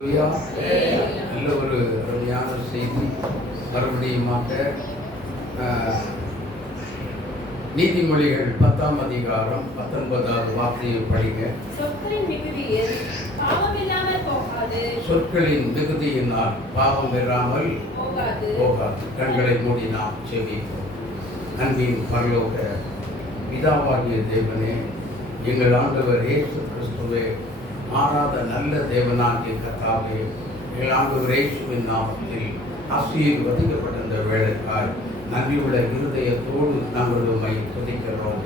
நல்ல ஒரு அருமையான செய்தி. மறுபடியுமாக நீதிமொழிகள் 10ஆம் அதிகாரம் 19வது வார்த்தையை படிங்க. சொற்களின் மிகுதியினால் பாவம் இராமல் போகாது. கண்களை மூடி நாம் செவிப்போம். அன்பின் பரலோக பிதாவாகிய தேவனே, எங்கள் ஆண்டவர் இயேசு கிறிஸ்துவே, மாறாத நல்ல தேவனாகிய கர்த்தாவே, எங்கள் ஆண்டவர் இயேசுவின் நாமத்தில் ஆசீர்வதிக்கப்பட்ட இந்த வேளைக்காய் நன்றியுள்ள இருதயத்தோடு நாங்கள் உம்மை துதிக்கிறோம்,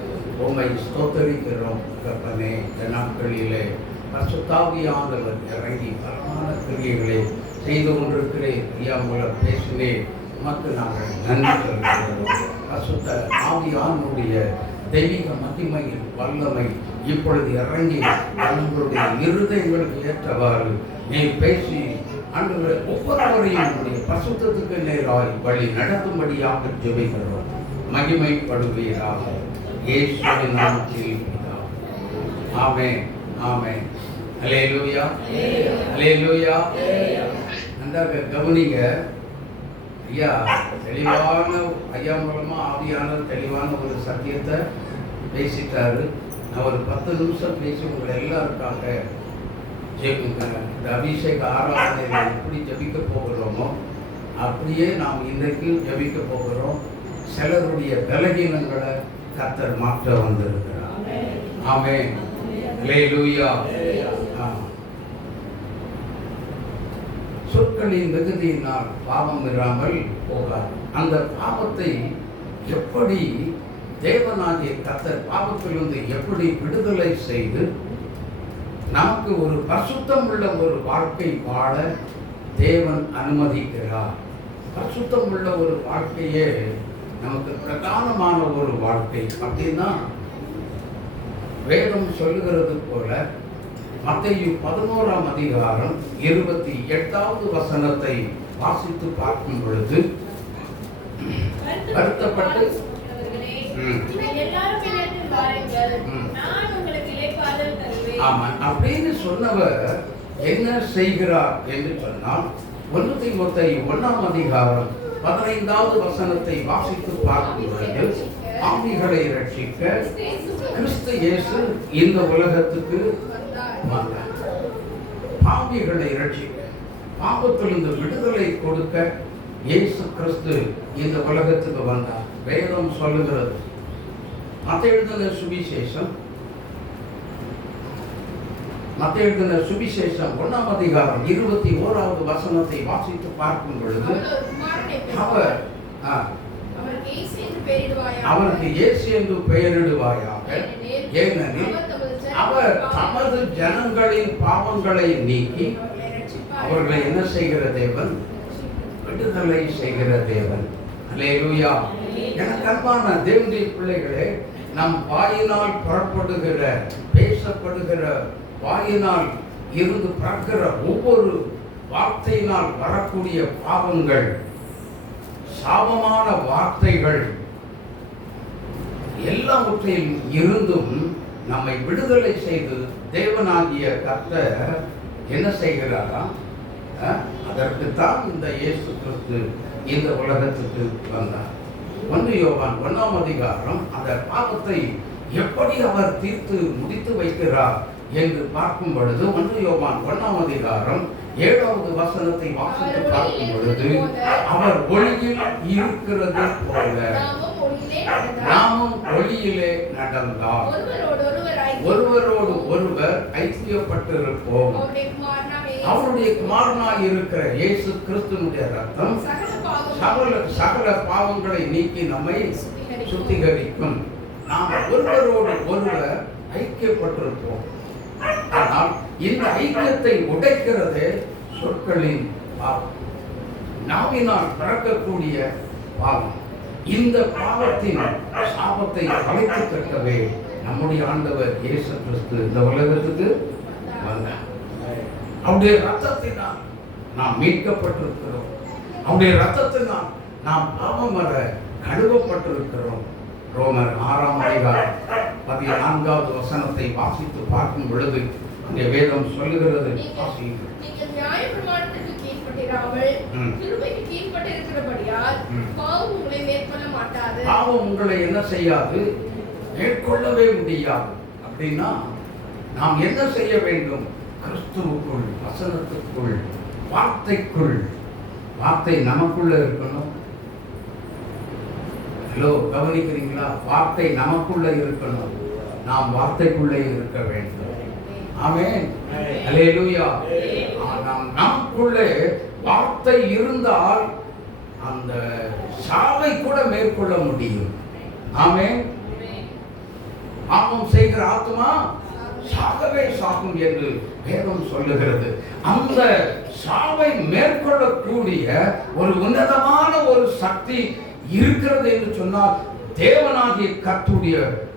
உம்மை ஸ்தோத்தரிக்கிறோம். கர்த்தனே, இந்த நாட்களிலே பரிசுத்தாவியானவர் இறங்கி பலமான கிரியைகளை செய்து கொண்டிருக்கிறேன். ஐயா மூலம் பேசினேன். உமக்கு நாங்கள் நன்றி சொல்கிறோம். பரிசுத்த ஆவியானுடைய தெய்வீக மகிமையின் வல்லமை இப்பொழுது இறங்கி நம்மளுடைய இருதயங்களுக்கு ஏற்றவாறு நீ பேசி ஆண்டவரே ஒவ்வொருவரையும் நம்முடைய பரிசுத்தத்துக்கு நேராய் வழி நடத்தும்படியாக ஜெபிக்கிறோம். மகிமைப்படுவீராக இயேசுவின் நாமத்தில். ஆமென், ஆமென். அல்லேலூயா, அல்லேலூயா. நன்றாக கவனிங்க. ஐயா தெளிவான ஐயா மூலமா ஆவியானவர் தெளிவான ஒரு சத்தியத்தை பேசிட்டாரு. நான் ஒரு 10 நிமிஷம் பேசி உங்களை எல்லாருக்காக ஜெபிங்க. இந்த அபிஷேக ஆராதனையில் எப்படி ஜெபிக்க போகிறோமோ அப்படியே நாம் இன்றைக்கு ஜெபிக்க போகிறோம். சிலருடைய பலகீனங்களை கர்த்தர் மாற்ற வந்திருக்கிறார். ஆமென், அல்லேலூயா. சொற்களின் மிகுதியினால் பாவம் இராமல் போகாது. அந்த பாவத்தை எப்படி தேவனாகிய கர்த்தர் பாவத்திலிருந்து எப்படி விடுதலை செய்து நமக்கு ஒரு பரிசுத்தம் உள்ள ஒரு வாழ்க்கை வாழ தேவன் அனுமதிக்கிறார். பரிசுத்தம் உள்ள ஒரு வாழ்க்கையே நமக்கு பிரதானமான ஒரு வாழ்க்கை. அப்படின்னா வேதம் சொல்லுகிறது போல மத்தேயு 11ஆம் அதிகாரம் 28வது வசனத்தை வாசித்து பார்க்கும் பொழுது, வருத்தப்பட்டு ஆமா அப்படின்னு சொன்னவர் என்ன செய்கிறார் என்று சொன்னால், 1 தீமோத்தேயு 1ஆம் அதிகாரம் 15வது வசனத்தை வாசித்து பார்க்கும் பொழுது, ஆவிகளை ரட்சிக்க கிறிஸ்து இயேசு இந்த உலகத்துக்கு வந்தார். பாவிகளை ரட்சிக்க, பாவத்திலிருந்து விடுதலை கொடுக்க இயேசு கிறிஸ்து இந்த உலகத்துக்கு வந்தார். வேதம் சொல்லுகிறது. மத்தேயு எழுதின சுவிசேஷம் 1ஆம் அதிகாரம் 21வது வசனத்தை வாசித்து பார்க்கும் பொழுது, அவருக்கு இயேசு என்று பெயரிடுவாயாக, ஏனெனில் அவர் தமது ஜனங்களின் பாவங்களை நீக்கி அவர்களை என்ன செய்கிற தேவன்? விடுதலை செய்கிற தேவன். அல்லேலூயா. எனக்கு அன்பான தேவனுடைய பிள்ளைகளே, நம் வாயினால் புறப்படுகிற, பேசப்படுகிற, வாயினால் இருந்து பிறக்கிற ஒவ்வொரு வார்த்தையினால் வரக்கூடிய பாவங்கள், சாபமான வார்த்தைகள் எல்லாவற்றையும் இருந்தும் நம்மை விடுதலை செய்து தேவனாகிய கர்த்தர் என்ன செய்கிறாரா? அதற்குத்தான் இந்த இயேசு கிறிஸ்து இந்த உலகத்துக்கு வந்தார். 1 யோவான் 1ஆம் அதிகாரம் அந்த பாவத்தை எப்படி அவர் தீர்த்து முடித்து வைக்கிறார் என்று பார்க்கும் பொழுது, 1 யோவான் 1ஆம் அதிகாரம் 7வது வசனத்தை வாசித்து பார்க்கும் பொழுது, அவர் ஒளியில் இருக்கிறது போல நாமும் ஒளியிலே நடந்தால் ஒருவரோடு ஒருவர் ஐக்கியப்பட்டிருப்போம். அவருடைய குமாரனாய் இருக்கிற இயேசு கிறிஸ்துவினுடைய ரத்தம் சகல பாவங்களை நீக்கி நம்மை சுத்திகரிக்கும். நாம் ஒருவரோடு ஒருவர் ஐக்கியப்பட்டிருப்போம். ஆனால் இந்த ஐக்கியத்தை உடைக்கிறது சொற்களின் பாவம், நாவினால் பிறக்கக்கூடிய பாவம். இந்த பாவத்தின் சாபத்தை கலைத்து கட்டவே நம்முடைய ஆண்டவர் இயேசு கிறிஸ்து இந்த உலகத்துக்கு வந்தார். அவருடைய ரத்தத்தினால் நாம் மீட்கப்பட்டிருக்கிறோம். அவருடைய ரத்தத்தினால் நாம் பாவமர கழுவப்பட்டிருக்கிறோம். ரோமர் 6ஆம் அதிகாரம் 14வது வசனத்தை வாசித்து பார்க்கும் பொழுது அங்கே வேதம் சொல்லுகிறது, நீங்கள் நியாயம் இராமல் கிருபைக்கு கீழ்ப்பட்டு இருக்கிறபடியால் பாவம் உங்களை மேற்கொள்ள மாட்டாது. பாவம் உங்களை என்ன செய்யாது? மேற்கொள்ளவே முடியாது. அப்படின்னா நாம் என்ன செய்ய வேண்டும்? கிறிஸ்துவுக்குள், வசனத்துக்குள், வார்த்தைக்குள். வார்த்தை நமக்குள்ள இருக்கணும். ஹலோ, கவனிக்கிறீங்களா? வார்த்தை நமக்குள்ள இருக்கணும். நாம் வார்த்தைக்குள்ளே இருக்க வேண்டும். ஆமென், அல்லேலூயா. நாம் நமக்குள்ளே வார்த்தை இருந்தால் அந்த சாவை கூட மேற்கொள்ள முடியும். ஆமென். பாவம் செய்கிற ஆத்மா சாகவே சாகும் என்று வேதம் சொல்லுகிறது. அந்த சாவை மேற்கொள்ளக்கூடிய ஒரு உன்னதமான ஒரு சக்தி இருக்கிறது என்று சொன்னால், தேவனாகிய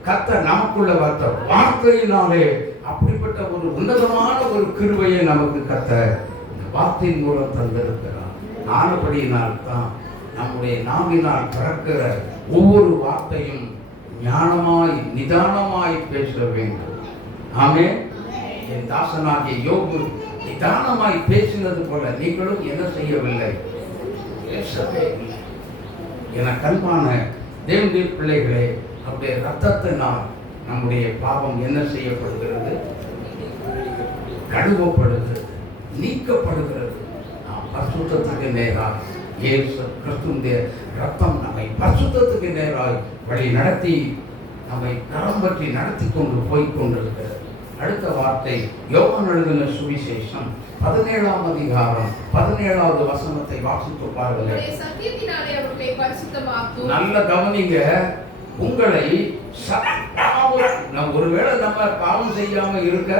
கர்த்தர் நமக்குள்ள வந்த வார்த்தையினாலே அப்படிப்பட்ட ஒரு உன்னதமான ஒரு கிருபையை நமக்கு கர்த்தர் இந்த வார்த்தையின் மூலம் தந்திருக்கிறார். ஆனபடியினால் தான் நம்முடைய நாவினால் பிறக்கிற ஒவ்வொரு வார்த்தையும் ஞானமாய் நிதானமாய் பேச வேண்டும். ஆமென். என் தாசனாகிய யோபு நிதானமாய் பேசினது போல நீங்களும் என்ன செய்யவில்லை? பேசவே இல்லை. என கண்பான தேவனுடைய பிள்ளைகளே, நம்முடைய ரத்தத்தினால் நம்முடைய பாவம் என்ன செய்யப்படுகிறது? கழுவப்படுகிறது, நீக்கப்படுகிறது. நாம் பரிசுத்தத்துக்கு நேராக இயேசு கிறிஸ்துவின் ரத்தம் நம்மை பரிசுத்தத்துக்கு நேராக வழி நடத்தி நம்மை கரம் பற்றி நடத்தி கொண்டு போய் கொண்டிருக்கிறது. அடுத்த வார்த்தை யோவான் எழுதின சுவிசேஷம் 17ஆம் அதிகாரம் 17வது வசனத்தை வாசித்து பாருங்கள். நல்ல கவனிங்க. உங்களை ஒருவேளை நம்ம பாவம் செய்யாம இருக்க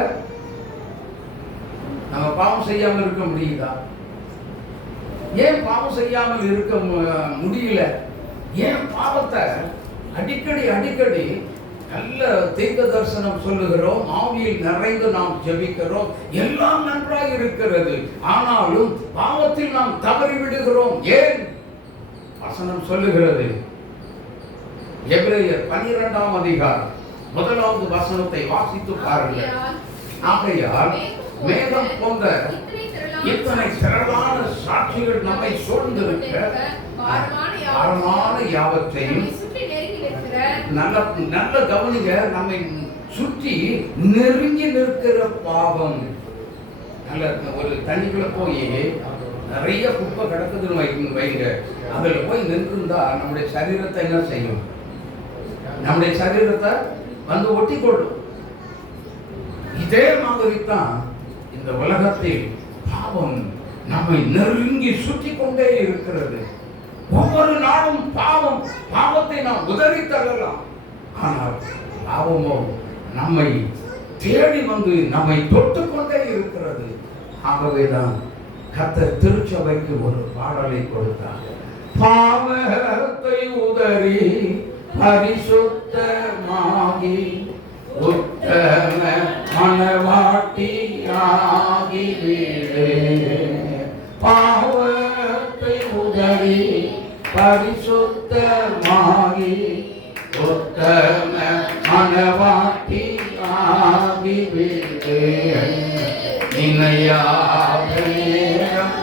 முடியுதா? ஏன் பாவம் செய்யாமல் இருக்க முடியல? ஏன் பாவத்தை அடிக்கடி நல்ல தீர்க்க தரிசனம் சொல்லுகிறோம், ஆவியில் நிறைந்து நாம் ஜெபிக்கிறோம், எல்லாம் நன்றாக இருக்கிறது. ஆனாலும் பாவத்தில் நாம் தவறி விடுகிறோம். ஏன்? வசனம் சொல்லுகிறது. எபிரேயர் 12ஆம் அதிகாரம் 1வது வசனத்தை வாசித்து பாருங்கள். ஆகையால் மேகம் போன்ற இத்தனை திரளான சாட்சிகள் நம்மை சூழ்ந்திருக்க பாரமான யாவற்றையும் நல்ல கவனிங்க. நம்மை சுற்றி நெருங்கி நிற்கிற பாவம். நல்ல ஒரு தண்ணிக்குள்ள போய் நிறைய குப்பை கிடக்குதுன்னு வைங்க. அதுல போய் நின்றுந்தா நம்முடைய சரீரத்தை என்ன செய்யும்? நம்முடைய சரீரத்தை வந்து ஒட்டி கொள்ளும். இதே மாதிரி தான் இந்த உலகத்தில் பாவம் நம்மை நெருங்கி சுற்றி கொண்டே இருக்கிறது. ஒவ்வொரு நாளும் பாவத்தை நாம் உதறி தள்ளலாம். ஆனால் பாவமோ நம்மை தேடி வந்து நம்மை தொட்டு கொண்டே இருக்கிறது. ஆகவேதான் கர்த்தர் திருச்சபைக்கு ஒரு பாடலை கொடுத்தார். பாவத்தை உதறி பரிசுத்தமாகி உத்தம மனவாட்டியாகி விடு. பாவத்தை உதறி பரிசுத்தமாகி உத்தம மனவாட்டியாகி விடு. நினையாத நேரம்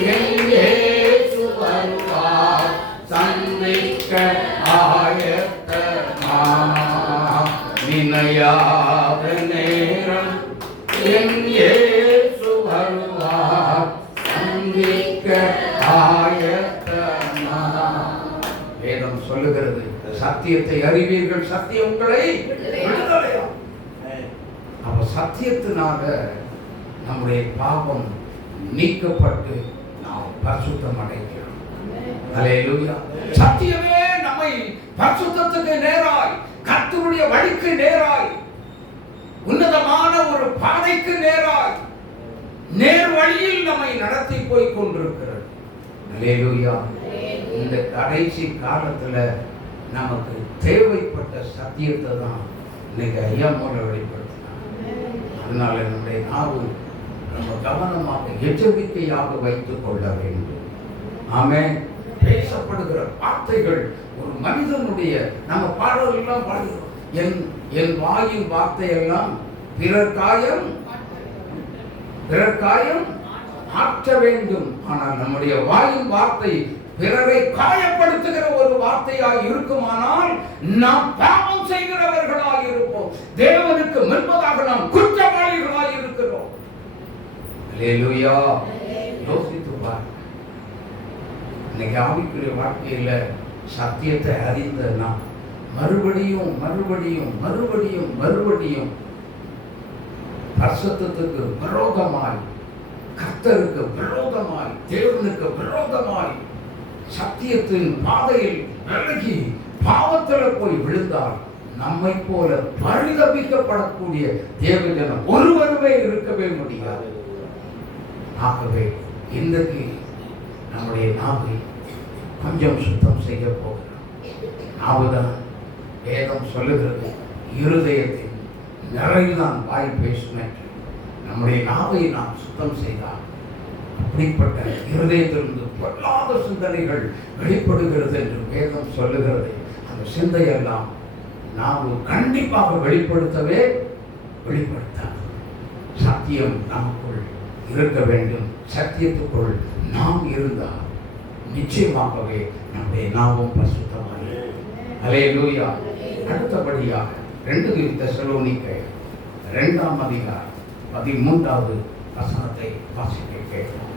இயேசு வருவார், சந்திக்க ஆயத்தமா. நினையாத நேரம் இயேசு வருவார், சந்திக்க ஆயத்தமா. வேதம் சொல்லுகிறது, சத்தியத்தை அறிவீர்கள், சத்தியம் உங்களை விடுதலையாக்கும். அப்ப சத்தியத்தினால நம்முடைய பாவம் நீக்கப்பட்டு நாம் பரிசுத்தம் அடைகிறோம். அல்லேலூயா. சத்தியமே நம்மை பரிசுத்தத்துக்கு நேராய், கர்த்தருடைய வழிக்கு நேராய், உன்னதமான ஒரு பாதைக்கு நேராய், நேர் வழியில் நம்மை நடத்தி போய் கொண்டிருக்கிறது. அல்லேலூயா. இந்த கடைசி காலத்துல நமக்கு தேவைப்பட்ட சத்தியத்தை தான் இன்னைக்கு ஐயா மூலம் வெளிப்படுத்தினார். அதனால நம்முடைய நாவு நம்ம கவனமாக எச்சரிக்கையாக வைத்துக் கொள்ள வேண்டும். ஆமென். பேசப்படுகிற வார்த்தைகள் ஒரு மனிதனுடைய, நம்ம பாடல் எல்லாம் பாடுகிறோம், என் வாயின் வார்த்தை எல்லாம் பிறர் காயம் ஆற்ற வேண்டும். ஆனால் நம்முடைய வாயின் வார்த்தை பிறரை காயப்படுத்துகிற ஒரு வார்த்தையாய் இருக்குமானால் நாம் பாவம் செய்கிறவர்களாய் இருப்போம். தேவனுக்கு முன்பதாக நாம் குற்றவாளிகளாய் இருக்கிறோம். அல்லேலூயா. யோசித்து பார். இன்னைக்கு ஆவிக்குரிய வாழ்க்கையில சத்தியத்தை அறிந்த நாம் மறுபடியும் மறுபடியும் மறுபடியும் மறுபடியும் பரிசுத்தத்துக்கு விரோதமாய், கர்த்தருக்கு விரோதமாய், தேவனுக்கு விரோதமாய் சத்தியத்தின் பாதையில் விலகி பாவத்தில் போய் விழுந்தால் நம்மை போல பரிதபிக்கப்படக்கூடிய தேவஜனம் ஒருவருமே இருக்கவே முடியாது. ஆகவே இன்றைக்கு நம்முடைய நாவை கொஞ்சம் சுத்தம் செய்ய போகிறோம். நாவுதான் வேதம் சொல்லுகிறது, இருதயத்தின் நிறைவுதான் வாய் பேசும். நம்முடைய நாவை நாம் சுத்தம் செய்தால் அப்படிப்பட்ட இருதயத்திலிருந்து பொல்லாத சிந்தனைகள் வெளிப்படுகிறது என்று வேதம் சொல்லுகிறது. அந்த சிந்தையெல்லாம் நாம் கண்டிப்பாக வெளிப்படுத்தவே வெளிப்படுத்தாது. சத்தியம் நமக்குள் இருக்க வேண்டும். சத்தியத்துக்குள் நாம் இருந்தால் நிச்சயமாகவே நம்முடைய நாவும் பரிசுத்தமாக. அல்லேலூயா. அடுத்தபடியாக 2 தெசலோனிக்கேயர் 2ஆம் அதிகாரம் 13வது வசனத்தை வாசிக்க கேட்கிறோம்.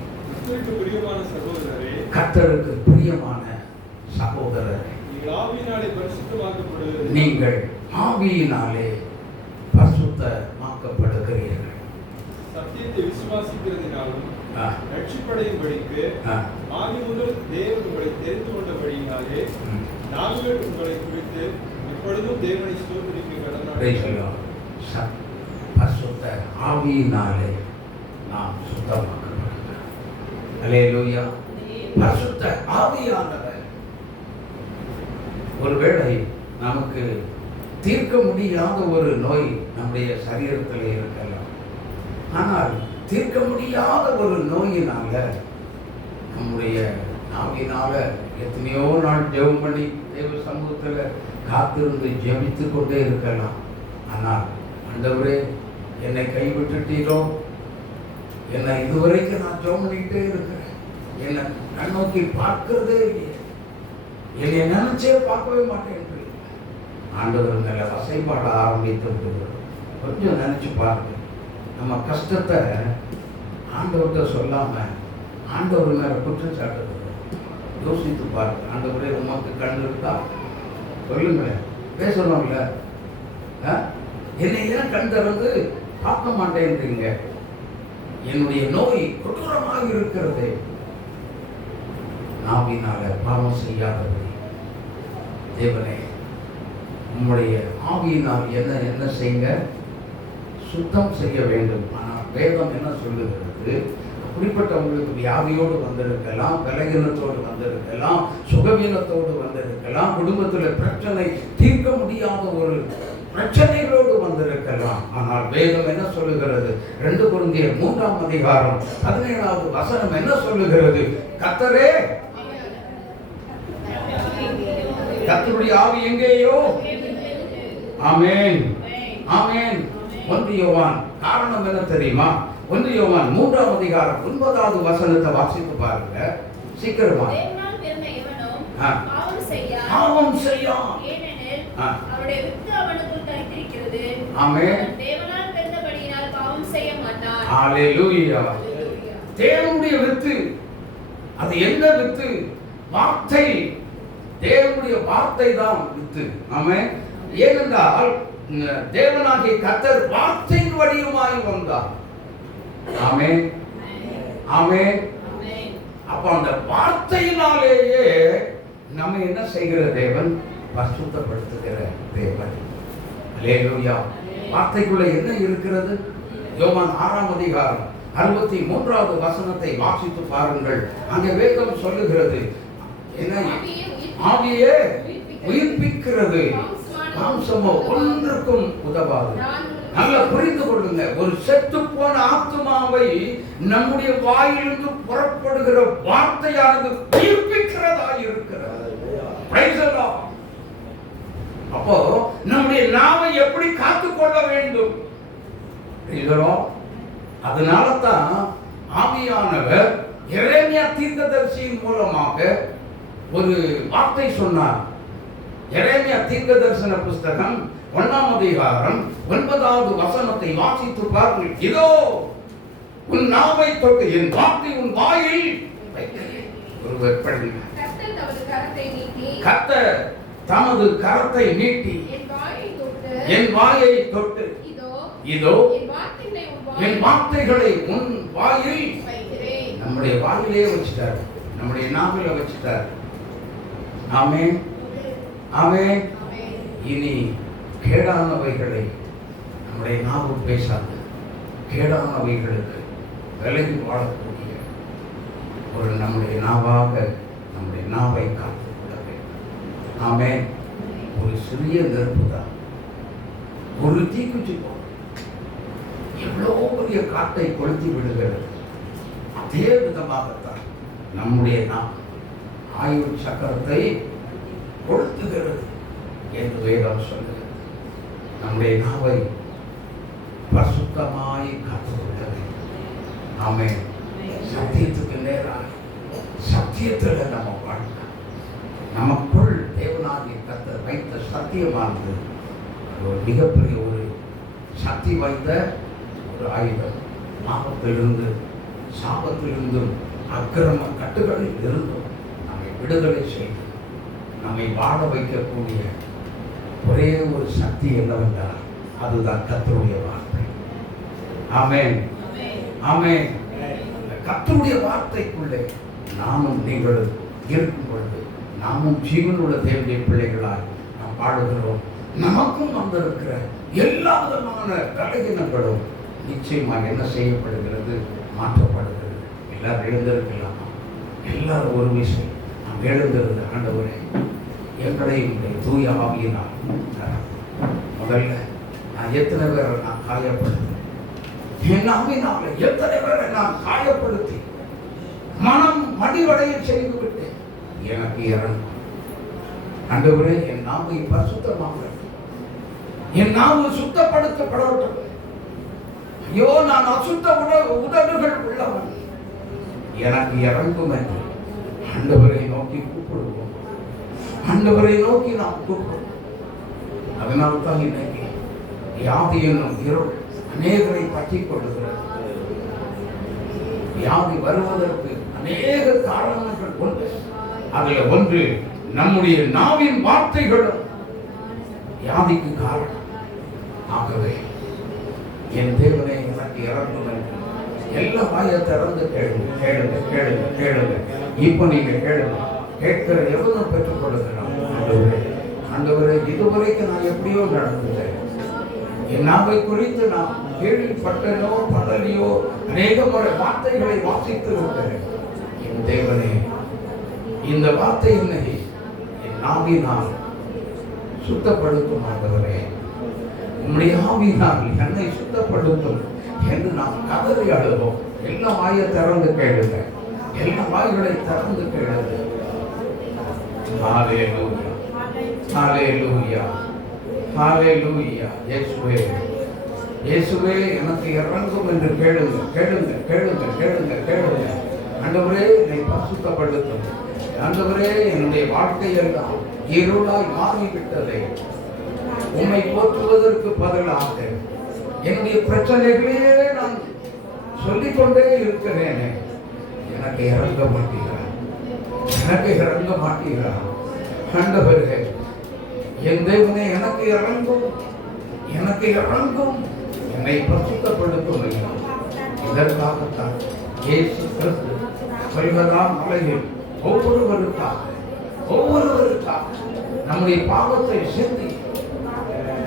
கர்த்தருக்கு பிரியமான சகோதரரே, நீங்கள் ஆவியினாலே பரிசுத்தமாக்கப்படுகிறீர்கள். சத்தியத்தை விசுவாசிக்கிறதினாலும் ரட்சிப்படையும்படிக்கு ஆதி முதல் தேவன் உங்களை தெரிந்து கொண்டபடியினாலே நாங்கள் உங்களை குறித்து எப்பொழுதும் தேவனை ஸ்தோத்திரிக்க கடமைப்பட்டிருக்கிறோம். பரிசுத்த ஆவியினாலே நாம் சுத்தமாக்கப்படுகிறோம். அல்லேலூயா. பரிசுத்த ஆவியானவர் ஒருவேளை நமக்கு தீர்க்க முடியாத ஒரு நோய் நம்முடைய சரீரத்தில் இருக்கலாம். ஆனால் தீர்க்க முடியாத ஒரு நோயினால நம்முடைய நாவினால எத்தனையோ நாள் ஜெபம் பண்ணி தேவ சமூகத்தில் காத்திருந்து ஜெபித்து கொண்டே இருக்கலாம். ஆனால் ஆண்டவரே, என்னை கைவிட்டுட்டீரோ, என்னை இதுவரைக்கும் நான் ஜெபம் பண்ணிக்கிட்டே இருக்கிறேன், என்னை கண்ணோக்கி பார்க்கிறதே இல்லையே, என்னை நினைச்சே பார்க்கவே மாட்டேன் என்று ஆண்டவர் மேல வசைப்பாட ஆரம்பித்து விடுகிறோம். கொஞ்சம் நினைச்சு பாருங்க. நம்ம கஷ்டத்தை ஆண்டவர்கிட்ட சொல்லாம ஆண்டவர் மேல குற்றம் சாட்டுகிறோம். யோசித்து பாருங்க. ஆண்டவரே, உமக்கு கண் இருக்கா சொல்லுங்க, பேசணும்ல. என்னை ஏன் கண் திறந்து பார்க்க மாட்டேன்றீங்க? என்னுடைய நோய் கொடூரமாக இருக்கிறது. நாவினால பாவம் செய்யாதபடி தேவனே, உம்முடைய ஆவியினால் என்ன செய்யுங்க? சுத்தம் செய்ய வேண்டும். ஆனால் வேதம் என்ன சொல்லுகிறது? அப்படிப்பட்டவங்களுக்கு வியாதியோடு வந்திருக்கலாம், பலகீனத்தோடு வந்திருக்கலாம், சுகவீனத்தோடு வந்திருக்கலாம், குடும்பத்தில் பிரச்சனை தீர்க்க முடியாத ஒரு பிரச்சனைகளோடு வந்திருக்கலாம். ஆனால் வேதம் என்ன சொல்லுகிறது? 2 கொரிந்தியர் 3ஆம் அதிகாரம் 17வது வசனம் என்ன சொல்லுகிறது? கர்த்தரே, கர்த்தருடைய ஆவி எங்கேயோ. ஆமென், ஆமென். 1 யோவான், காரணம் என்ன தெரியுமா? 1 யோவான் 3ஆம் அதிகாரம் 9வது வசனத்தை வாசித்து பாருங்க சீக்கிரமா. பாவம் செய்யான், ஏனெனில் அவருடைய வித்து அவனுக்குள் தரித்திருக்கிறது. ஆமென். தேவனால் பிறந்தபடியினால் பாவம் செய்ய மாட்டான். ஹalleluya. தேவனுடைய வித்து, அது என்ன வித்து? வார்த்தை. தேவனுடைய வார்த்தை தான் வித்து. ஆமென். ஏனென்றால் தேவனாகிய கர்த்தர் வார்த்தையின் வடிவமாய் வந்தார். ஆமென், ஆமென். அப்ப அந்த வார்த்தையினாலேயே நம்ம என்ன செய்கிற தேவன்? பரிசுத்தப்படுத்துகிற தேவன். அல்லேலூயா. வார்த்தைக்குள்ள என்ன இருக்கிறது? யோவான் 6ஆம் அதிகாரம் 63வது வசனத்தை வாசித்து பாருங்கள். அங்கே வேதம் சொல்லுகிறது என்ன? ஆவியே உயிர்ப்பிக்கிறது, மாம்சமோ ஒன்றுக்கும் உதவாது. நல்லா புரிந்து கொள்ளுங்க. ஒரு செத்து போன ஆத்துமாவை நம்முடைய வாயிலிருந்து புறப்படுகிற வார்த்தையானது உயிர்ப்பிக்கிறதா இருக்கிறது. அப்போ நம்முடைய நாவை எப்படி காத்துக்கொள்ள வேண்டும்? அதனால தான் ஆவியானவர் எரேமியா தீர்க்கதரிசியின் மூலமாக ஒரு வார்த்தை சொன்னார். எரேமியா தீர்க்கதரிசன புஸ்தகம் 1ஆம் அதிகாரம் 9வது வசனத்தை வாசித்து பாருங்கள். இதோ உன் நாவை தொட்டு என் வார்த்தை உன் வாயில் வைக்கிறேன். ஒருவர் படிங்க. கர்த்தர் தமது கரத்தை நீட்டி என் வாயை தொட்டு இதோ என் வார்த்தைகளை உன் வாயில் நம்முடைய வாயிலே வச்சுட்டார், நம்முடைய நாவில வச்சுட்டார். ஆமென், ஆமென். இனி கேடானவைகளை நம்முடைய நாவு பேசாது. கேடானவைகளுக்கு விலகி வாழக்கூடிய ஒரு நம்முடைய நாவாக நம்முடைய நாவை காத்துக் கொள்ள வேண்டும். ஆமென். ஒரு சிறிய நெருப்பு தான், ஒரு தீக்குச்சி போல் எவ்வளோ பெரிய காட்டை கொளுத்தி விடுகிறது. அதே விதமாகத்தான் நம்முடைய நாம் ஆயுள் சக்கரத்தை கொளுத்துகிறது என்று வேதம் சொல்லுகிறது. நம்முடைய நாவை பரிசுத்தமாய் காத்துக்கொள்ள வேண்டும். ஆமென். சத்தியத்துக்கு நேராக சத்தியத்தில் நம்ம வாழ்க்கை நமக்குள் தேவனாகிய கர்த்தர் வைத்த சத்தியமானது ஒரு மிகப்பெரிய ஒரு சக்தி வாய்ந்த ஒரு ஆயுதம். பாவத்திலிருந்து சாபத்திலிருந்தும் அக்கிரம கட்டுகளில் இருந்தும் நம்மை விடுதலை செய்து நம்மை வாழ வைக்கக்கூடிய ஒரே ஒரு சக்தி என்னவென்றால் அதுதான் கர்த்தருடைய வார்த்தை. ஆமென், ஆமென். கர்த்தருடைய வார்த்தைக்குள்ளே நாமும் நீங்களும் இருக்கும் பொழுது நாமும் ஜீவனுள்ள தேவனுடைய பிள்ளைகளாய் நாம் வாழுகிறோம். நமக்கும் வந்திருக்கிற எல்லா விதமான பலவீனங்களும் நிச்சயமாக என்ன செய்யப்படுகிறது? மாற்றப்படுகிறது. எல்லாரும் எழுந்திருக்கலாம். எல்லாரும் ஒரு விஷயம் நாம் எழுந்திருந்த ஆண்டவரே எங்களை தூய ஆவியினால் முதல்ல நான் எத்தனை பேரை நான் காயப்படுத்தேன், என் ஆவியினால எத்தனை பேரை நான் காயப்படுத்தி மனம் மடிவடைய செய்து விட்டேன். எனக்கு இறங்கும் ஆண்டவரே, என் நாவை பரிசுத்தமாக, என் நாவு சுத்தப்படுத்தப்படட்டும். ஐயோ, நான் அசுத்த உடல்கள் உள்ளவன், எனக்கு இறங்கும் என்று ஆண்டவரை நோக்கி கூப்பிடுவோம். ஆண்டவரை நோக்கி நாம் கூப்பிடுவோம். அதனால்தான் இன்னைக்கு வியாதி என்னும் இருள் அநேகரை பற்றி கொள்ளுகிறது. வியாதி வருவதற்கு அநேக காரணங்கள் உண்டு. அதில் ஒன்று நம்முடைய நாவின் வார்த்தைகளும் வியாதிக்கு காரணம். ஆகவே என் தேவனை எனக்கு இறங்கும் என்று எல்லா வாயை திறந்து கேளுங்க, கேளுங்க, கேளுங்க, கேளுங்க. இப்போ நீங்க கேளுங்க. கேட்கிற எவனும் பெற்றுக் கொடுக்கிறான். ஆண்டவரே, ஆண்டவரே, இதுவரைக்கும் நான் எப்படியோ நடந்துட்டேன். என் நாவை குறித்து நான் கேள்விப்பட்டனோ படலையோ அநேக முறை வார்த்தைகளை வாசித்து இருக்கிறேன். என் தேவனே, இந்த வார்த்தை என்னை என் நாவினால் சுத்தப்படுத்தும். ஆண்டவரே, உம்முடைய ஆவியினால் என்னை சுத்தப்படுத்தும் என்று நாம் கதறி அழுவோம். எல்லா வாயை திறந்து கேளுங்க, எல்லா வாய்களை திறந்து கேளுங்க. ஹல்லேலூயா, ஹல்லேலூயா, ஹல்லேலூயா. இயேசுவே, இயேசுவே, எனக்கு இறங்கும் என்று கேளுங்க, கேளுங்க, கேளுங்க, கேளுங்க, கேளுங்க. ஆண்டவரே, என்னை பரிசுத்தப்படுத்தும். ஆண்டவரே, என்னுடைய வாழ்க்கையெல்லாம் இருளாய் மாறிவிட்டதே. உம்மை போற்றுவதற்கு பதிலாக என்னுடைய பிரச்சனைகளே நான் சொல்லிக்கொண்டே இருக்கிறேனே. எனக்கு இறங்க மாட்டீங்களா? எனக்கு இறங்க மாட்டீங்களா? ஆண்டவரே, என் தேவனே, எனக்கு இறங்கும், எனக்கு இறங்கும், என்னை பரிசுத்தப்படுத்தும். இதற்காகத்தான் இயேசு கிறிஸ்து பரிவதாம் மலையில் ஒவ்வொருவருக்காக நம்முடைய பாவத்தை சிந்தி,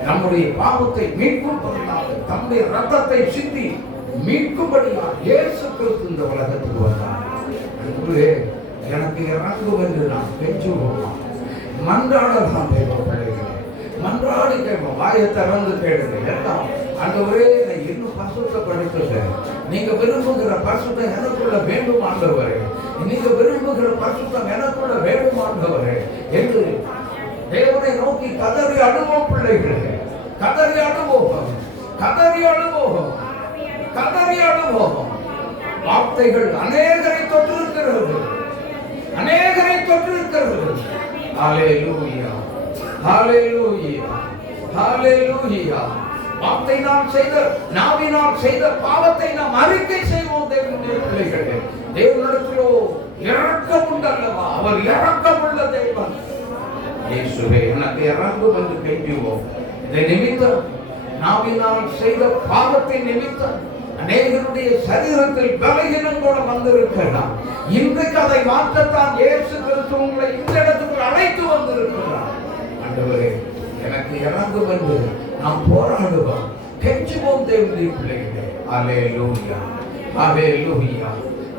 நம்முடைய பாவத்தை மீட்கும் பொருளாக தம்முடைய ரத்தத்தை சிந்தி மீட்கும்படியாக இயேசு கிறிஸ்து இந்த உலகத்துக்கு வந்தார். எனக்கு இறங்கும் என்று நாம் பெற்றுவோம். மன்றாடலாம் தேவ பிள்ளைகளே, மன்றாடி கேட்போம். வாயை திறந்து கேளுங்க. எல்லாம் ஆண்டவரே, என்னை இன்னும் பரிசுத்தப்படுத்துங்க. நீங்க விரும்புகிற பரிசுத்தம் எனக்குள்ள வேண்டும் ஆண்டவரே. நீங்க விரும்புகிற பரிசுத்தம் எனக்குள்ள வேண்டும் ஆண்டவரே என்று தேவனை நோக்கி கதறி அழுவோம். பிள்ளைகளே, கதறி அழுவோம், கதறி அழுவோம், கதறி அழுவோம். வார்த்தைகள் அநேகரை தொற்றிருக்கிறது, அநேகரை தொற்றிருக்கிறது. ஹல்லேலூயா, ஹல்லேலூயா, ஹல்லேலூயா. வார்த்தை நாம் செய்த, நாவினால் செய்த பாவத்தை நாம் அறிக்கை செய்வோம். தேவனுடைய பிள்ளைகளே, தேவனிடத்திலோ இரக்கம் உண்டல்லவா, அவர் இரக்கமுள்ள தேவன். இயேசுவே எனக்கு இரங்கும் என்று கேட்கிறோம். இதை நிமித்தம், நாவினால் செய்த பாவத்தை நிமித்தம் அநேகருடைய சரீரத்தில் பலகீனம் கூட வந்திருக்கலாம். இன்றைக்கு அதை மாற்றத்தான் இயேசு கிறிஸ்து உங்களை இந்த இடத்துக்கு அழைத்து வந்திருக்கிறார். ஆண்டவரே எனக்கு இறங்கும் என்று நாம் போராடுவோம், கெஞ்சுவோம் தேவனுடைய பிள்ளைகளே. ஹல்லேலூயா, ஹல்லேலூயா,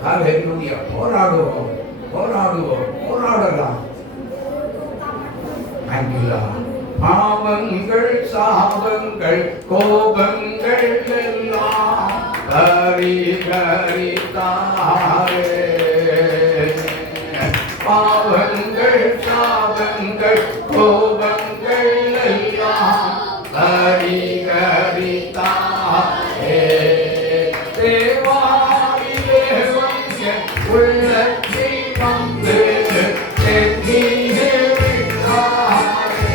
ஹல்லேலூயா. போராடுவோம், போராடுவோம், போராடலாம். அங்கிலா பாவங்கள், சாபங்கள், கோபங்கள் எல்லாம் பரிகரித்தாரே. பாவங்கள், சாபங்கள், கோபங்கள் எல்லாம் பரிகரித்தாரே. தேவாதி தேவன் என் உள்ளத்தில் வந்து சென்னியே விட்டாரே.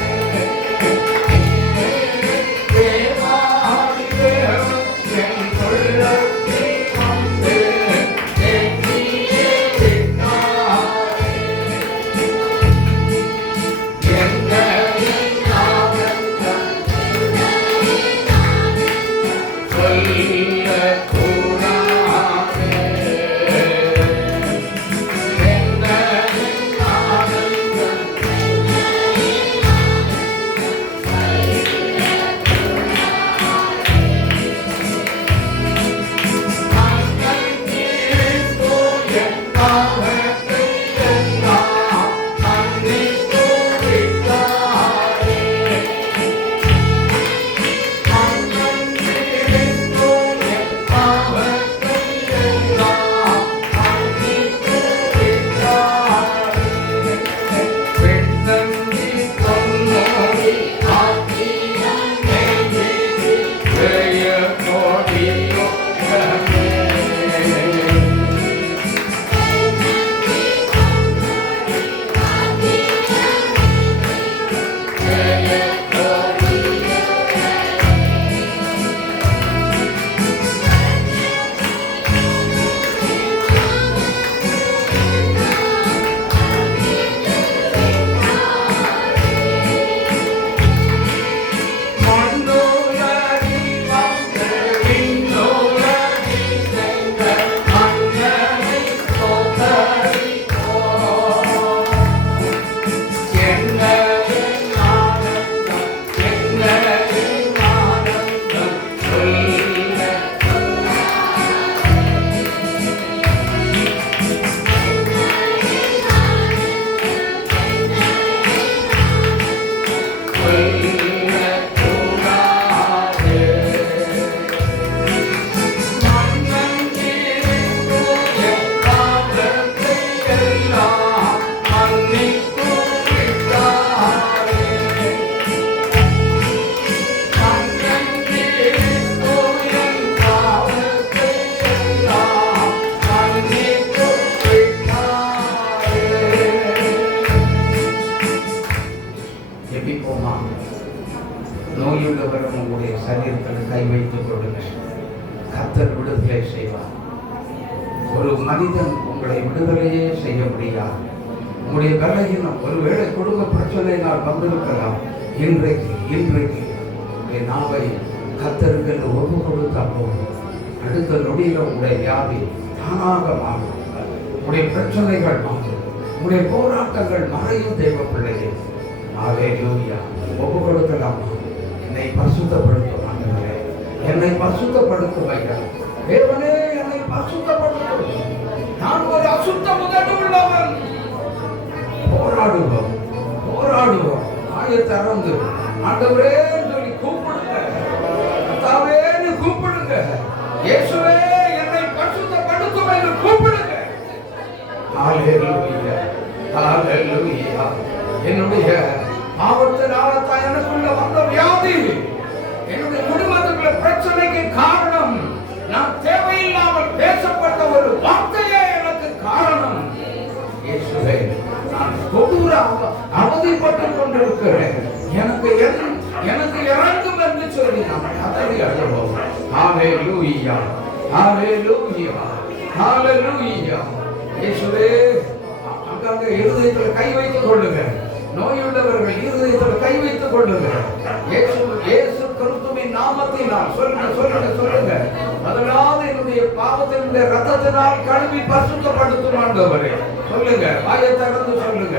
தேவாதி தேவன் என் உள்ளத்தில் வந்து சென்னியே விட்டாரே. என்னையின் ஆனந்தம் சொல்லக்கூடாதே. என்னையின் ஆனந்தம் ஜெபிப்போமா? நோயுள்ளவர் உங்களுடைய சரீரத்தில் கை வைத்துக் கொடுங்க. கர்த்தர் விடுதலை செய்வார். ஒரு மனிதன் உங்களை விடுதலையே செய்ய முடியாது. உங்களுடைய பலகீனம் ஒருவேளை குடும்ப பிரச்சனையினால் வந்திருக்கலாம். இன்றைக்கு உங்களுடைய நாவை கர்த்தருக்கு என்று ஒப்பு கொடுத்தால் போதும். அடுத்த நொடியில் உங்களுடைய வியாதி தானாக மாறும். உங்களுடைய பிரச்சனைகள் மாறும். உங்களுடைய போராட்டங்கள் மறையும். தேவ பிள்ளையே, ஹல்லேலூயா. ஒப்பு கொடுக்கலாமா? என்னை பரிசுத்தப்படுத்தும் ஆண்டவரே, என்னை பரிசுத்தப்படுத்தும் ஐயா. தேவனே, என்னை பரிசுத்தப்படுத்தும். நான் ஒரு அசுத்த உதடு உள்ளவன். போராடுவோம், போராடுவோம். ஆய திறந்து ஆண்டவரே சொல்லி கூப்பிடுங்க. கர்த்தாவேன்னு கூப்பிடுங்க. இயேசுவே, என்னை பரிசுத்தப்படுத்தும் என்று கூப்பிடுங்க. ஹல்லேலூயா, ஹல்லேலூயா. என்னுடைய பாவத்தினால தான் எனக்குள்ள வந்த வியாதி, என்னுடைய குடும்பத்துக்குள்ள பிரச்சனைக்கு காரணம் நான் தேவையில்லாமல் பேசப்பட்ட ஒரு வார்த்தையே எனக்கு காரணம். இயேசுவே, நான் கொடூர அவதிப்பட்டுக் கொண்டிருக்கிறேன், எனக்கு இறங்கும் என்று சொல்லி நாம் கதறி அழுவோம். ஹல்லேலூயா, ஹல்லேலூயா, ஹல்லேலூயா. இயேசுவே, அங்கங்க இருதயத்தில் கை வைத்துக் கொள்ளுங்க. நோயுள்ளவர்கள் இருதயத்தில் கை வைத்துக் கொள்ளுங்க. இயேசு கிறிஸ்துவின் நாமத்தினால் சொல்லுங்க. முதலாவது என்னுடைய பாவத்தினுடைய ரத்தத்தினால் கழுவி பரிசுத்தப்படுத்தும் ஆண்டவரே. சொல்லுங்க, வாயை திறந்து சொல்லுங்க.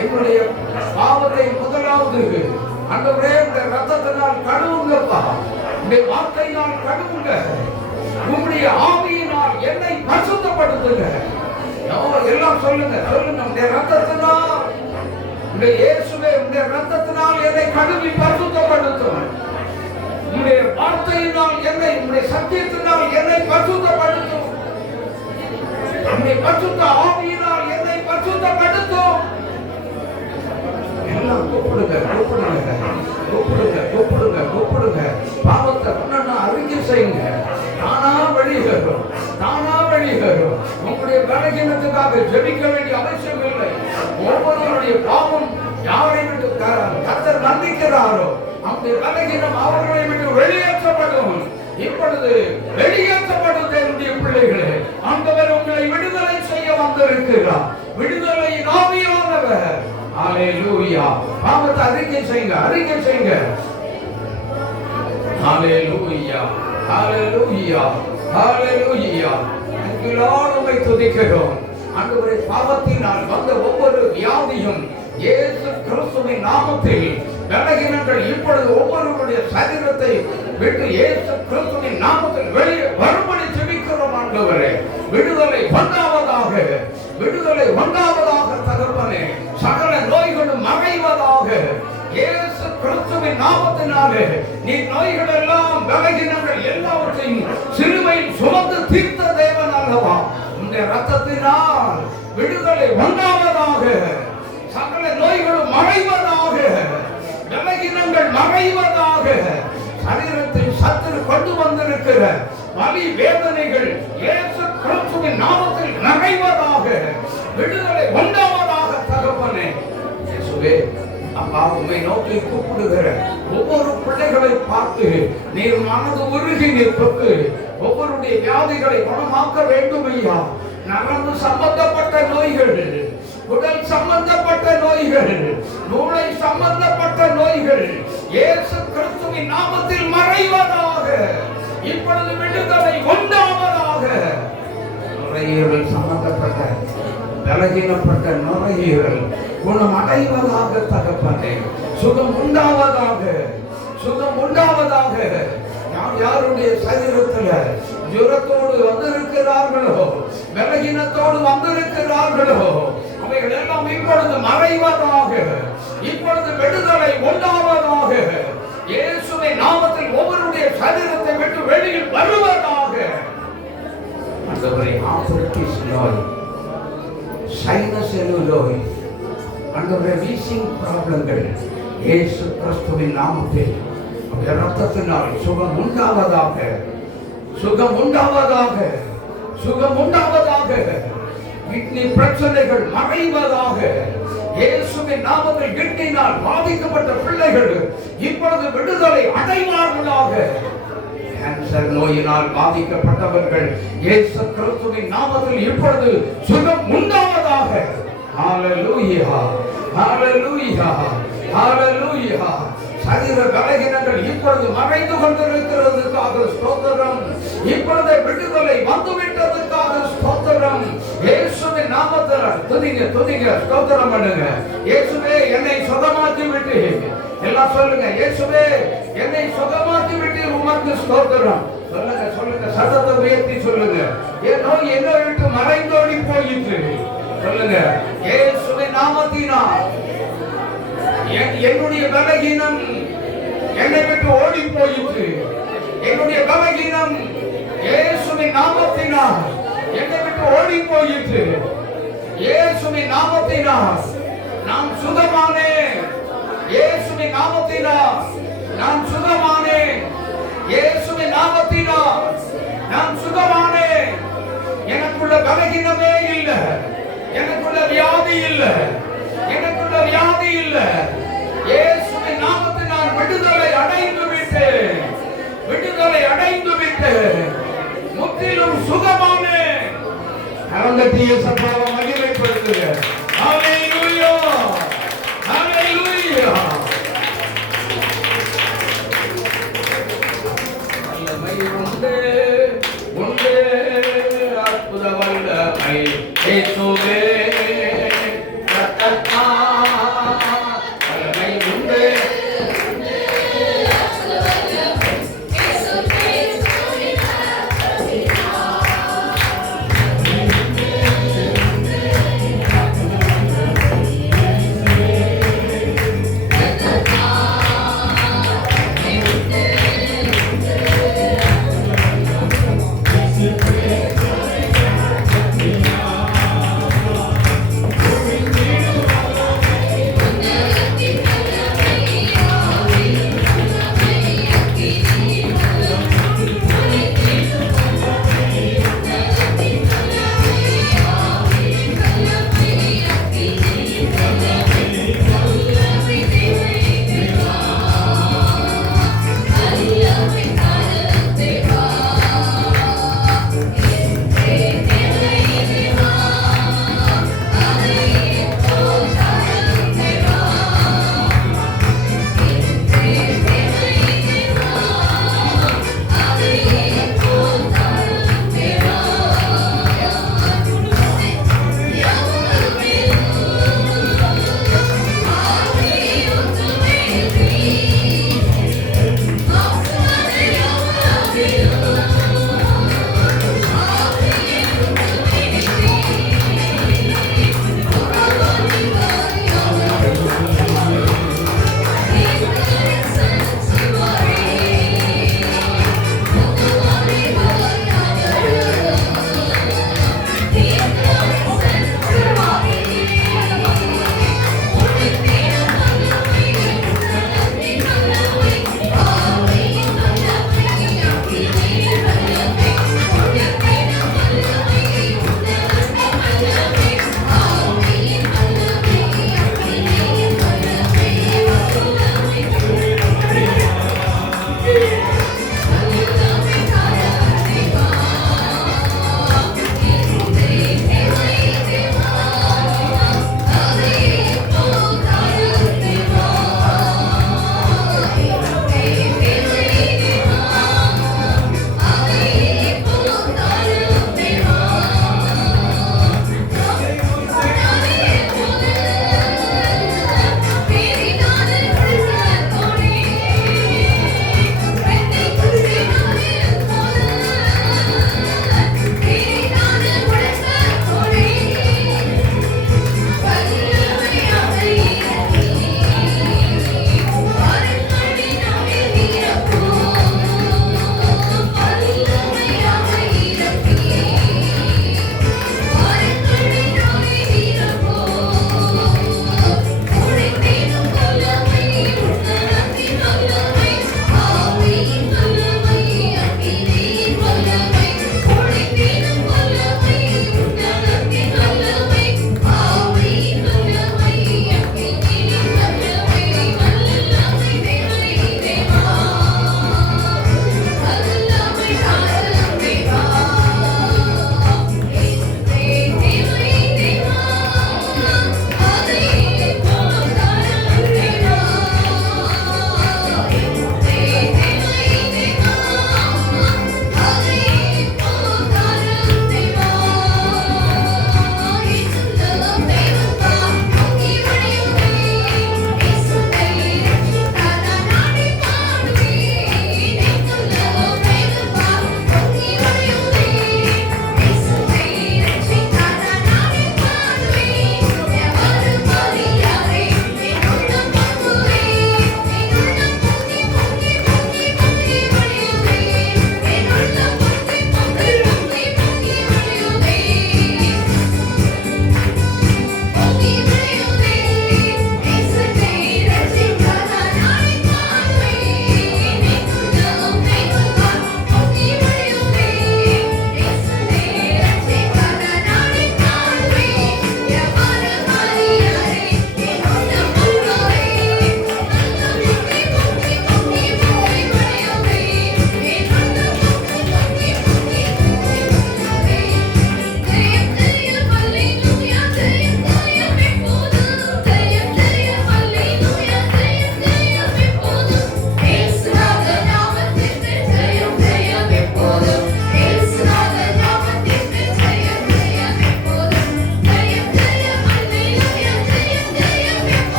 என்னுடைய பாவத்தை முதலாவது ஆண்டவரே இந்த ரத்தத்தினால் கழுவுங்கப்பா, இந்த வார்த்தையினால் கழுவுங்க, உம்முடைய ஆவியினால் என்னை பரிசுத்தப்படுத்துங்க. எல்லாம் சொல்லுங்க. உடைய ரத்தத்தினால், உடைய இயேசுவே, உடைய ரத்தத்தினால் என்னை கழுவி பரிசுத்தப்படுத்தும். உடைய வார்த்தையினால் என்னை, உடைய சத்தியத்தினால் என்னை பரிசுத்தப்படுத்தும். உடைய பரிசுத்த ஆவியினால் என்னை பரிசுத்தப்படுத்தும். எல்லாம் கூப்பிடுங்க. பாவத்தை ஒன்னா அறிக்கை செய்யுங்க. தானா வெளியேறும். உங்களுடைய பலகீனத்துக்காக ஜெபிக்க வேண்டிய அவசியம் இல்லை. ஒவ்வொருவருடைய பாவம் யாரை விட்டு கர்த்தர் மன்னிக்கிறாரோ அவருடைய பலகீனம் அவர்களை விட்டு வெளியேற்றப்படும். இப்பொழுது வெளியேற்றப்படும் என்னுடைய பிள்ளைகளே, ஆண்டவர் உங்களை விடுதலை செய்ய வந்திருக்கிறார். விடுதலையின் ஆவியானவர். ஹல்லேலூயா. பாவத்தை அறிக்கை செய்யுங்க. ஹல்லேலூயா, ஹல்லேலூயா, ஹல்லேலூயா. உம்மை துதிக்கிறோம். ஆண்டவரே, பாவத்தினால் வந்த ஒவ்வொரு வியாதியும் இயேசு கிறிஸ்துவின் நாமத்தில் பலகீனங்கள் இப்பொழுது ஒவ்வொருவருடைய சரீரத்தை விட்டு இயேசு கிறிஸ்துவின் நாமத்தில் வெளியே வரும்படி ஜெபிக்கிறோம். ஆண்டவரே, விடுதலை உண்டாவதாக தகப்பனே. சகல நோய்களும் மறைவதாக இயேசு கிறிஸ்துவின் நாமத்தினாலே. நீ நோய்கள் எல்லாம் பலகீனங்கள் எல்லாவற்றையும் சிலுவையில் சுமந்து தீர்த்த தேவன் அல்லவா? உம்முடைய ரத்தத்தினால் விடுதலை உண்டாவதாக. சகல நோய்களும் மறைவதாக, பலகீனங்கள் மறைவதாக. சரீரத்தில் சத்துரு கொண்டு வந்திருக்கிற வலி வேதனைகள் இயேசு கிறிஸ்துவின் நாமத்தில் நிறைவதாக, விடுதலை உண்டாவதாக தகப்பனே. இயேசுவே, அப்பா, உம்மை நோக்கி கூப்பிடுகிற ஒவ்வொரு பிள்ளைகளை பார்த்து நீர் மனது உருகி நிற்பது ஒவ்வொருடைய வியாதிகளை குணமாக்க வேண்டும் ஐயா. நரம்பு சம்பந்தப்பட்ட நோய்கள், உடல் சம்பந்தப்பட்ட நோய்கள், மூளை சம்பந்தப்பட்ட நோய்கள் இயேசு கிறிஸ்துவின் நாமத்தில் மறைவதாக. இப்பொழுது விடுதலை உண்டாவதாக. நுரையீரல் சம்பந்தப்பட்ட பலகீனப்பட்ட நுரையீரல் குணம் அடைவதாக தகப்பனே. சுகம் உண்டாவதாக. யாருடைய சரீரத்தில் ஜுரத்தோடு வந்திருக்கிறார்களோ, பலகீனத்தோடு வந்திருக்கிறார்களோ, அவைகள் எல்லாம் இப்பொழுது மறைவதாக. இப்பொழுது விடுதலை உண்டாவதாக. இயேசுவின் நாமத்தில் ஒவ்வொருடைய சரீரத்தை விட்டு வெளியில் வருவதாக. ஆண்டவரே, ஆர்த்ரைட்டிஸ் நோய், சைனஸ் நோய், ஆண்டவரே, வீசிங் ப்ராப்ளங்கள் இயேசு கிறிஸ்துவின் நாமத்தில் ரத்தத்தினால் சுகம் உண்டாவதாக. கிட்னி பிரச்சனைகள் மறைவதாக. இயேசுவின் நாமத்தில் கிட்னினால் பாதிக்கப்பட்ட பிள்ளைகள் இப்பொழுது விடுதலை அடைவார்களாக. கேன்சர் நோயினால் பாதிக்கப்பட்டவர்கள் இயேசு கிறிஸ்துவின் நாமத்தில் இப்பொழுது சுகம் உண்டாவதாக. ஹல்லேலூயா, ஹல்லேலூயா, ஹல்லேலூயா. சரீர பலகீனங்கள் இப்பொழுது மறைந்து கொண்டிருக்கிறதுக்காக ஸ்தோத்திரம். இப்பொழுது விடுதலை வந்துவிட்டதுக்காக ஸ்தோத்திரம். இயேசுவின் நாமத்தில் துதிங்க, ஸ்தோத்திரம் பண்ணுங்க. இயேசுவே, என்னை சுகமாக்கி விட்டு, எல்லாம் சொல்லுங்க. இயேசுவே, என்னை சுகமாக்கி விட்டு உமக்கு ஸ்தோத்திரம். சொல்லுங்க, சத்தத்தை உயர்த்தி சொல்லுங்க. என் நோய் என்னை விட்டு மறைந்தோடி போயிற்று. சொல்லுங்க, இயேசுவின் நாமத்தினால் என்னுடைய பலகீனம் என்னை விட்டு ஓடி போயிற்று. என்னுடைய பலகீனம் இயேசுவின் நாமத்தினால் என்னை விட்டு ஓடி போயிற்று. இயேசுவின் நாமத்தினால் நான் சுகமானேன். இயேசுவின் நாமத்தினால் நான் சுகமானேன். இயேசுவின் நாமத்தினால் நான் சுகமானேன். எனக்குள்ள பலகீனமே இல்லை, எனக்குள்ள வியாதி இல்லை, எனக்குள்ள வியாதி இல்லை. இயேசுவின் நாமத்தில் நான் விடுதலை அடைந்து விட்டேன், விடுதலை அடைந்து விட்டேன், முற்றிலும் சுகமானேன். கரந்தட்டிய சபாவை மகிமைப்படுத்துங்க. ஹல்லேலூயா, ஹல்லேலூயா. வல்லமை உண்டு, உண்டு, அற்புத வல்லமை இயேசுவே ரத்தத்தால். வல்லமை உண்டு,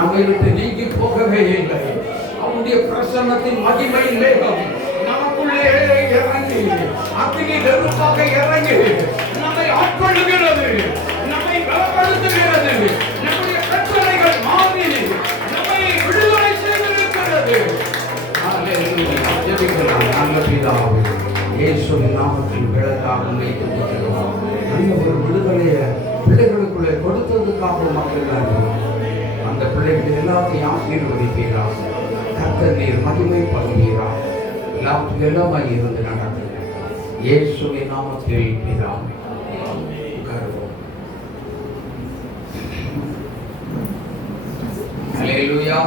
நம்மை விட்டு நீங்கி போகவே இல்லை. அவருடைய பிரசன்னத்தின் மகிமை மேகம் நமக்குள்ளே இறங்கி அக்னி நெருப்பாக இறங்கி நம்மை ஆட்கொள்ளுகிறது, நம்மை பலப்படுத்துகிறது, நம்முடைய பிரச்சனைகள் மாறி நம்மை விடுதலை செய்திருக்கிறது. நல்ல பிதாவே, இயேசுவின் நாமத்தில் பிழைக்காக வைத்துக்கொள்கிறோம். நல்ல ஒரு விடுதலையை பிள்ளைகளுக்குள்ளே கொடுத்ததுக்காக மக்கள் அந்த பிள்ளைகள் எல்லாத்தையும் ஆசீர்வதிப்பீரா. கர்த்தர் நீர் மகிமை பகுவீரா. எல்லாத்துக்கும் எல்லாமாய் இருந்து நடக்குது. இயேசுவின் நாமத்தில் பிதாவே. உட்காருவோம். ஹல்லேலூயா.